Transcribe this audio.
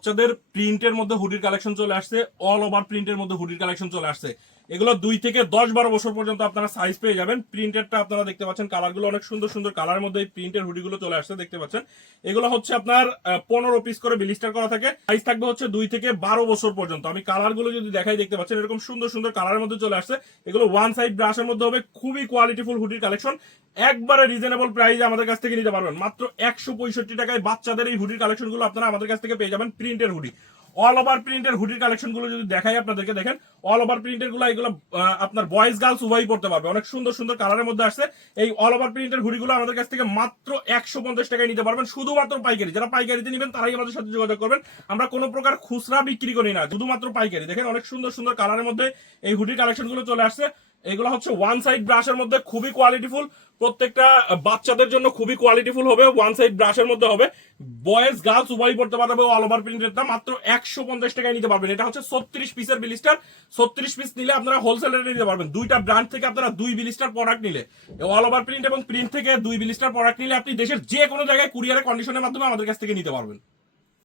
বাচ্চাদের প্রিন্টের মধ্যে হুডির কালেকশন চলে আসছে অল ওভার প্রিন্টের মধ্যে হুডির কালেকশন চলে আসছে। এগুলো দুই থেকে দশ বারো বছর পর্যন্ত আপনারা সাইজ পেয়ে যাবেন। প্রিন্টেরটা আপনারা দেখতে পাচ্ছেন কালারগুলো অনেক সুন্দর সুন্দর কালার মধ্যে এই প্রিন্টের হুডিগুলো চলে আসছে, দেখতে পাচ্ছেন। এগুলো হচ্ছে আপনার পনেরো পিস করে বিলিস্টার করা থাকে। সাইজ থাকবে হচ্ছে দুই থেকে বারো বছর পর্যন্ত। আমি কালারগুলো যদি দেখাই, দেখতে পাচ্ছেন, এরকম সুন্দর সুন্দর কালারের মধ্যে চলে আসছে। এগুলো ওয়ান সাইড ব্রাশের মধ্যে হবে, খুবই কোয়ালিটিফুল হুডির কালেকশন একবারে রিজনেবল প্রাইসে আমাদের কাছ থেকে নিতে পারবেন। মাত্র একশো পঁয়ষট্টি টাকায় বাচ্চাদের এই হুডির কালেকশনগুলো আপনারা আমাদের কাছ থেকে পেয়ে যাবেন প্রিন্টের হুডি অল ওভার প্রিন্টের হুডির কালেকশনগুলো যদি দেখাই আপনাদেরকে, দেখেন অল ওভার প্রিন্টেরগুলো এগুলো আপনার বয়েজ গার্লস উভয়ই পড়তে পারবে। অনেক সুন্দর সুন্দর কালারের মধ্যে আসছে। এই অল ওভার প্রিন্টের হুডি গুলো আমাদের কাছ থেকে মাত্র একশো পঞ্চাশ টাকায় নিতে পারবেন। শুধুমাত্র পাইকারি। যারা পাইকারিতে নেবেন, তারাই আমাদের সাথে যোগাযোগ করবেন। আমরা কোনো প্রকার খুচরা বিক্রি করি না, শুধুমাত্র পাইকারি। দেখেন, অনেক সুন্দর সুন্দর কালারের মধ্যে এই হুডির কালেকশনগুলো চলে আসছে। এগুলো হচ্ছে ওয়ান সাইড ব্রাশের মধ্যে খুবই কোয়ালিটিফুল প্রত্যেকটা বাচ্চাদের জন্য খুবই কোয়ালিটিফুল হবে ওয়ান সাইড ব্রাশের মধ্যে হবে। বয়েজ গার্লস উভয়ই পড়তে পারবে অল ওভার প্রিন্টেরটা মাত্র একশো পঞ্চাশ টাকায় নিতে পারবেন। এটা হচ্ছে ছত্রিশ পিসের বিলিস্টার ছত্রিশ পিস নিলে আপনারা হোলসেল রেটে নিতে পারবেন। দুইটা ব্র্যান্ড থেকে আপনারা দুই বিলিস্টার প্রোডাক্ট নিলে। অল ওভার প্রিন্ট এবং প্রিন্ট থেকে দুই বিলিস্টার প্রোডাক্ট নিলে আপনি দেশের যে কোনো জায়গায় কুরিয়ারের কন্ডিশনের মাধ্যমে আমাদের কাছ থেকে নিতে পারবেন।